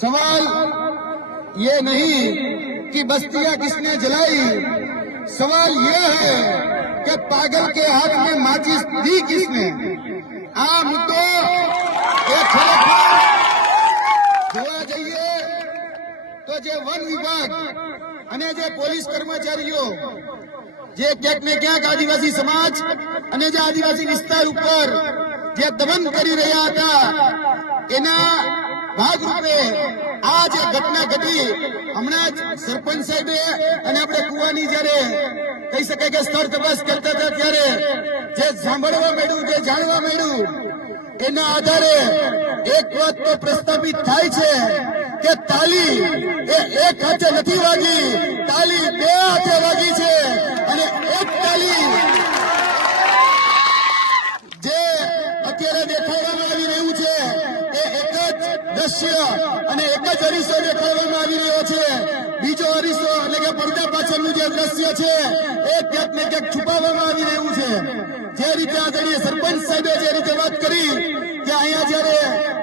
सवाल ये नहीं कि बस्तियां किसने जलाई, सवाल ये है कि पागल के हाथ में माचिस दी किसने। आ मुद्दो એ ખરેખર જોવા જઈએ તો જે વન વિભાગ અને જે પોલીસ કર્મચારીઓ જે ક્યાંક ને ક્યાંક આદિવાસી સમાજ અને જે આદિવાસી વિસ્તાર ઉપર જે દમન કરી રહ્યા હતા એના ભાગરૂપે આ જે ઘટના ઘટી હમણાં જ સરપંચ સાહેબે અને આપણે કુવાની જયારે કહી શકાય કે સ્થળ તપાસ કરતા હતા ત્યારે જે સાંભળવા મળ્યું જે જાણવા મળ્યું એના આધારે એક વાત તો પ્રસ્થાપિત થાય છે કે તાલી એ એક હાથે નથી વાગી, તાલી બે હાથે વાગી છે અને એક તાલી જે અત્યારે દેખાડવામાં આવી રહ્યું છે એ એક જ દ્રશ્ય અને એક જ અરીસો દેખાડવામાં આવી રહ્યો છે. બીજો અરીસો એટલે કે પડદા પાછળનું જે દ્રશ્ય છે એ ક્યાંક ને ક્યાંક છુપાવવામાં આવી રહ્યું છે. જે રીતે આદરણીય સરપંચ સાહેબે જે રીતે વાત કરી કે અહીંયા જયારે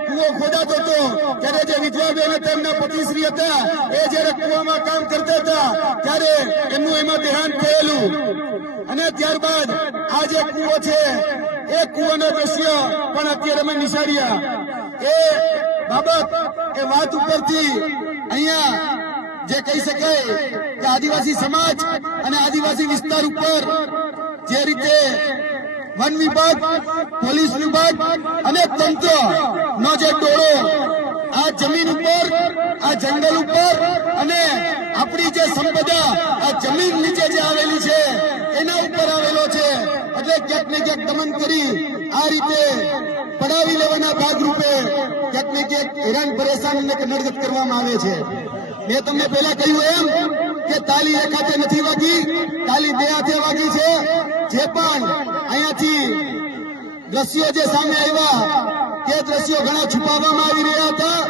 કુવો ખોદાતો હતો ત્યારે જે વિધવાબેન હતા એમના પતિશ્રી હતા એ જયારે કુવામાં કામ કરતા હતા ત્યારે એમનું એમાં દેહાંત થયેલું અને ત્યારબાદ આ જે કુવો છે એ કુવાના દ્રશ્ય પણ અત્યારે અમે નિશાળ્યા. એ બાબત એ વાત ઉપરથી અહીંયા જે કહી શકાય કે આદિવાસી સમાજ અને આદિવાસી વિસ્તાર ઉપર જે રીતે વન વિભાગ, પોલીસ વિભાગ અને તંત્ર નો જે ટોળો આ જમીન ઉપર, આ જંગલ ઉપર અને આપણી જે સંપદા આ જમીન નીચે જે આવેલી છે એના ઉપર આવેલો છે એટલે ક્યાંક ને ક્યાંક દમન કરી આ રીતે પડાવી લેવાના ભાગરૂપે ક્યાંક ને ક્યાંક હેરાન પરેશાન અને નડગત કરવામાં આવે છે. મેં તમને પહેલા કહ્યું એમ કે તાલી એક હાથે નથી વાગી, તાલી બે હાથે વાગી છે. જે પણ અહીંયાથી દ્રશ્યો જે સામે આવ્યા તે દ્રશ્યો ઘણા છુપાવવામાં આવી રહ્યા હતા.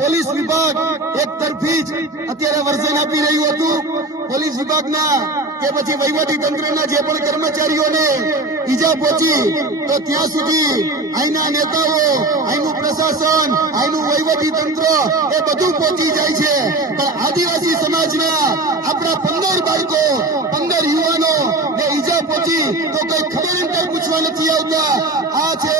પોલીસ વિભાગ એક તરફી જ અત્યારે વર્ઝન આપી રહ્યું હતું. પોલીસ વિભાગના કે પછી વહીવટી તંત્રના જે પણ કર્મચારીઓને ઈજા પહોંચી તો ત્યાં સુધી અહીંના નેતાઓ, અહીંનું પ્રશાસન, અહીંનું વહીવટી તંત્ર એ બધું પહોંચી જાય છે. પણ આદિવાસી સમાજના આપણા 15 બાળકો, 15 યુવાનો ને ઈજા પહોંચી તો કઈ ખબર કઈ પૂછવા નથી આવતા. આ છે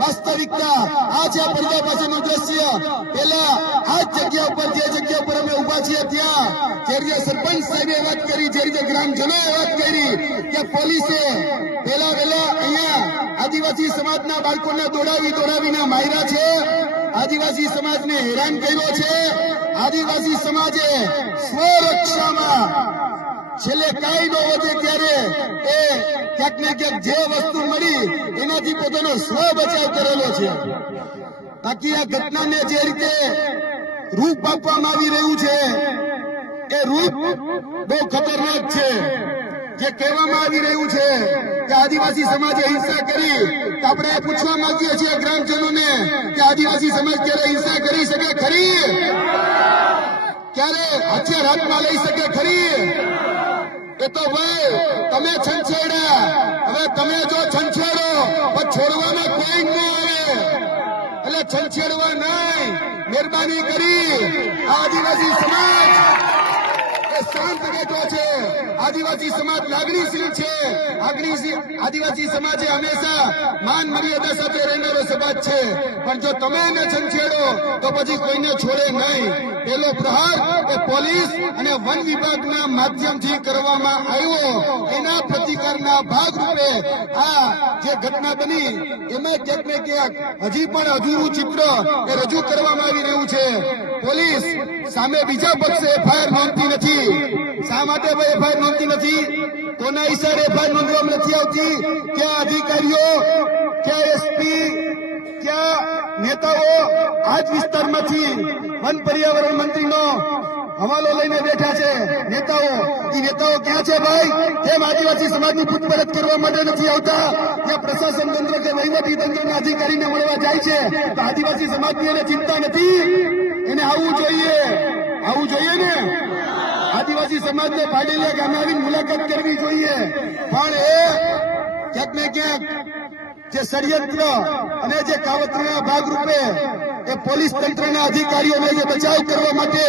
વાસ્તવિકતા, આ છે પડદા પાછળનું દ્રશ્ય. પેલા આ જગ્યા ઉપર, જે જગ્યા ઉપર અમે ઉભા છીએ ત્યાં જે રીતે સરપંચ સાહેબે વાત કરી, જે રીતે ગ્રામજનોએ વાત કરી કે પોલીસે પેલા અહીંયા આદિવાસી સમાજના બાળકોને દોડાવીને માર્યા છે, આદિવાસી સમાજને હેરાન કર્યો છે. આદિવાસી સમાજે સ્વરક્ષામાં છેલ્લે કાંઈ ન વધે ત્યારે એ ક્યાંક ને ક્યાંક જે વસ્તુ મળી એનાથી પોતાનો સ્વ બચાવ કરેલો છે. બાકી આ ઘટનાને જે રીતે રૂપ આપવામાં આવી રહ્યું છે એ રૂપ બહુ ખતરનાક છે. જે કહેવામાં આવી રહ્યું છે કે આદિવાસી સમાજે હિંસા કરી તો આપણે પૂછવા માંગીએ છીએ ગ્રામજનોને કે આદિવાસી સમાજ ક્યારે હિંસા કરી શકે ખરી? ક્યારે હથિયાર હાથમાં લઈ શકે ખરી? એ તો ભાઈ તમે છંછેડ્યા, હવે તમે જો છંછેડો પણ છોડવાના કોઈ ન આવે એટલે છંછેડવા નહીં. મહેરબાની કરી આદિવાસી સમાજ શાંત બેઠો છે. આદિવાસી સમાજ લાગણીશીલ છે. આદિવાસી સમાજે હંમેશા માન મર્યાદા સાથે રહેનારો સમાજ છે. પણ જો તમે એને છંછેડો તો પછી કોઈને છોડે નહીં. પેલો પ્રહાર એ પોલીસ અને વન વિભાગના માધ્યમથી કરવામાં આવ્યો. એના પ્રતિકારના ભાગરૂપે આ જે ઘટના બની એમાં ક્યાંક ને ક્યાંક હજી પણ અધૂરું ચિત્ર એ રજૂ કરવામાં આવી રહ્યું છે. પોલીસ સામે બીજા પક્ષે એફઆઈઆર નોંધતી નથી. શા માટે એફઆઈઆર નોંધતી નથી? કોના ઈશારે એફઆઈઆર નોંધવામાં નથી આવતી? ક્યાં અધિકારીઓ, ક્યાં એસપી, ક્યાં નેતાઓ આ જ વિસ્તારમાંથી વન પર્યાવરણ મંત્રીનો હવાલો લઈને બેઠા છે નેતાઓ. એ નેતાઓ ક્યાં છે ભાઈ? કેમ આદિવાસી સમાજની પૂછપરછ કરવા માટે નથી આવતા? ત્યાં પ્રશાસન તંત્ર કે વહીવટી તંત્રના અધિકારીને મળવા જાય છે તો આદિવાસી સમાજની એને ચિંતા નથી? એને આવવું જોઈએ ને. આદિવાસી સમાજને પાડીલિયા ગામે આવીને મુલાકાત કરવી જોઈએ. પણ એ ક્યાંક ને ક્યાંક જે ષડયંત્ર અને જે કાવતરાના ભાગરૂપે એ પોલીસ તંત્રના અધિકારીઓને જે બચાવ કરવા માટે,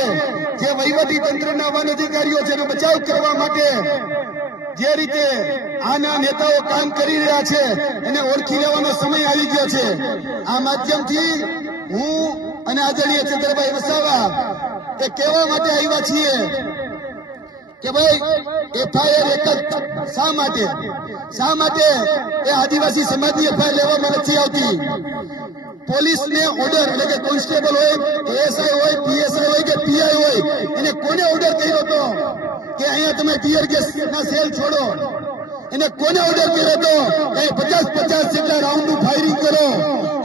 જે વહીવટી તંત્રના વન અધિકારીઓ છે એને બચાવ કરવા માટે જે રીતે આના નેતાઓ કામ કરી રહ્યા છે એને ઓળખી લેવાનો સમય આવી ગયો છે. આ માધ્યમથી હું અને આદરણીય ચંદ્રભાઈ વસાવા એ કહેવા માટે આવ્યા છીએ કે ભાઈ એફઆઈઆર એક જ શા માટે એ આદિવાસી સમાજની એફઆઈઆર લેવામાં નથી આવતી. પોલીસને ઓર્ડર એટલે કે કોન્સ્ટેબલ હોય, એએસઆઈ હોય, પીએસઆઈ હોય કે પીઆઈ હોય, એને કોને ઓર્ડર કર્યો હતો કે અહીંયા તમે ટીયર ગેસ ના સેલ છોડો? એને કોને ઓર્ડર કર્યો હતો કે 50 જેટલા રાઉન્ડનું ફાયરિંગ કરો?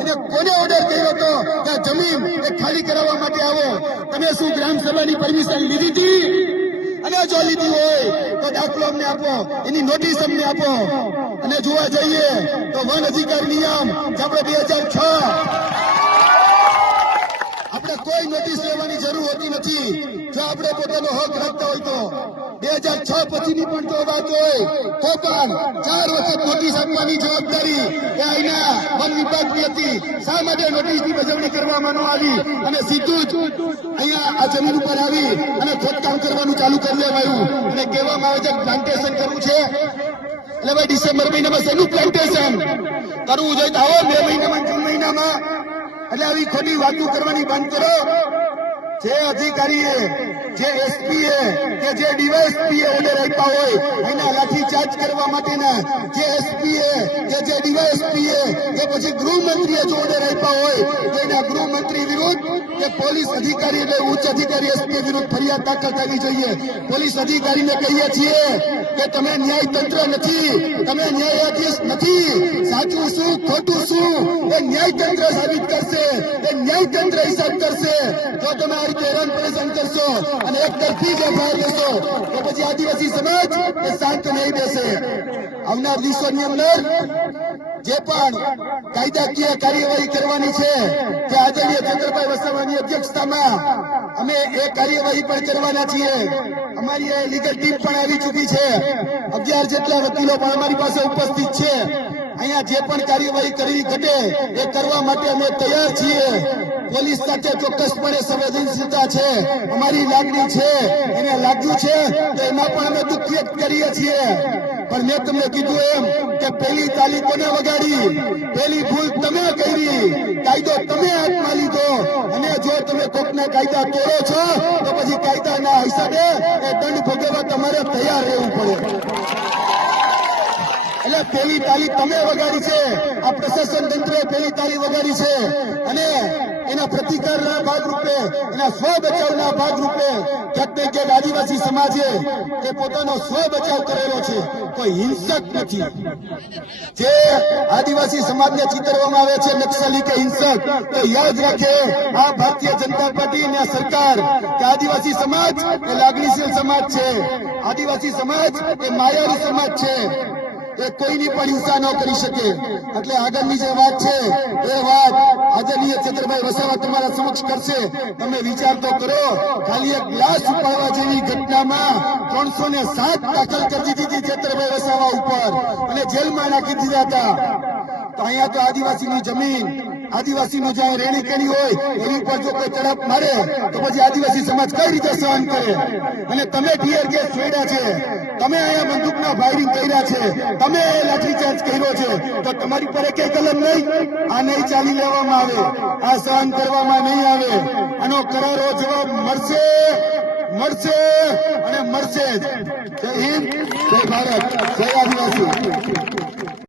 એને કોને ઓર્ડર કર્યો હતો કે જમીન એ ખાલી કરાવવા માટે આવો? તમે શું ગ્રામ સભાની પરમિશન લીધી હતી? અને જો લીધી હોય તો દાખલો અમને આપો, એની નોટિસ અમને આપો. અને જોવા જઈએ તો વન અધિકાર નિયમ આપણે 2006 આપણે કોઈ નોટિસ લેવાની જરૂર હોતી નથી જો આપણે પોતાનો હક રાખતા હોય તો. 2006 પછીની પણ જો વાત હોય તો પણ 4 વખત નોટિસ આપવાની જવાબદારી એ અહીંના વન વિભાગની હતી. શા માટે નોટિસની બજવણી કરવામાં ન આવી અને સીધું જ અહીંયા આ જમીન ઉપર આવી અને ખોદકામ કરવાનું ચાલુ કરી દેવાયું અને કહેવામાં આવે છે પ્લાન્ટેશન કરવું છે? એટલે ભાઈ ડિસેમ્બર મહિનામાં શેનું પ્લાન્ટેશન કરવું જોઈએ? તો આવો 2 મહિનામાં 3 મહિનામાં. એટલે આવી ખોટી વાતો કરવાની બંધ કરો. જે અધિકારીએ, જે એસપીએ કે જે ડીવાયએસપીએ ઓર્ડર આપ્યા હોય એના લાઠીચાર્જ કરવા માટેના, જે એસપીએ કે જે ડીવાયએસપીએ કે પછી ગૃહમંત્રીએ જો ઓર્ડર આપ્યા હોય તો એના ગૃહમંત્રી વિરુદ્ધ કે પોલીસ અધિકારી એટલે ઉચ્ચ અધિકારી એસપી વિરુદ્ધ ફરિયાદ દાખલ થવી જોઈએ. પોલીસ અધિકારીને કહીએ છીએ કે તમે ન્યાયતંત્ર નથી, તમે ન્યાયાધીશ નથી. સાચું શું ખોટું શું એ ન્યાયતંત્ર સાબિત કરશે, એ ન્યાયતંત્ર હિસાબ કરશે. જો તમે આ રીતે હેરાન પરેશાન કરશો અને એક તરફી જ એફઆઈઆર લેશો તો પછી આદિવાસી સમાજ એ શાંત નહીં બેસે. આવનાર દિવસોની અંદર જે પણ કાયદાકીય કાર્યવાહી કરવાની છે તે આદરણીય ચંદ્રભાઈ વસાવાની અધ્યક્ષતામાં અમે એ કાર્યવાહી પણ કરવાના છીએ. અમારી લીગલ ટીમ પણ આવી ચૂકી છે. 11 જેટલા વકીલો પણ અમારી પાસે ઉપસ્થિત છે. અહીંયા જે પણ કાર્યવાહી કરવી ઘટે એ કરવા માટે અમે તૈયાર છીએ. પોલીસ સાથે ચોક્કસપણે સંવેદનશીલતા છે, અમારી લાગણી છે, એને લાગ્યું છે તો એમાં પણ અમે દુઃખ વ્યક્ત કરીએ છીએ. પણ મેં તમને કીધું એમ કે પહેલી તાલી કોને વગાડી? પહેલી ભૂલ તમે કરી, કાયદો તમે હાથમાં લીધો અને જો તમે કોકના કાયદા તોડો છો તો પછી કાયદાના હિસાબે એ દંડ ભોગવવા તમારે તૈયાર રહેવું પડે. એટલે પહેલી તાલી તમે વગાડી છે, આ પ્રશાસન તંત્રે પહેલી તાલી વગાડી છે અને એના પ્રતિકારના ભાગરૂપે, એના સ્વ બચાવના ભાગરૂપે ક્યાંક ને ક્યાંક આદિવાસી સમાજે એ પોતાનો સ્વ બચાવ કરેલો છે. કોઈ હિંસક નથી. જે આદિવાસી સમાજને ચિતરવામાં આવે છે નક્સલી કે હિંસક, તો યાદ રાખે આ ભારતીય જનતા પાર્ટી અને સરકાર કે આદિવાસી સમાજ એ લાગણીશીલ સમાજ છે, આદિવાસી સમાજ એ માયાવી સમાજ છે. એ કોઈની પણ હિંસા ન કરી શકે. એટલે આગળની જે વાત છે એ વાત આદરણીય ચંદ્રભાઈ વસાવા તમારા સમક્ષ કરશે. તમે વિચાર તો કરો, ખાલી એક ગ્લાસ ઉપાડવા જેવી ઘટનામાં 307 દાખલ કરી દીધી હતી ચંદ્રભાઈ વસાવા ઉપર અને જેલમાં નાખી દીધા હતા. તો અહીંયા તો આદિવાસીની જમીન, આદિવાસીનું જ્યાં રહેણી કરી હોય એની ઉપર જો કોઈ તડપ મારે તો પછી આદિવાસી સમાજ કઈ રીતે સહન કરે? અને તમે ટીયર ગેસ છોડ્યા છે, તમે અહીંયા બંદૂકના ફાયરિંગ કર્યા છે, તમે લાઠીચાર્જ કર્યો છે, તો તમારી પર એક કલમ નહીં? આ નહીં ચાલી લેવામાં આવે, આ સહન કરવામાં નહીં આવે. આનો કરારો જવાબ મળશે અને મળશે જ. જય હિન્દ, જય ભારત, જય આદિવાસી.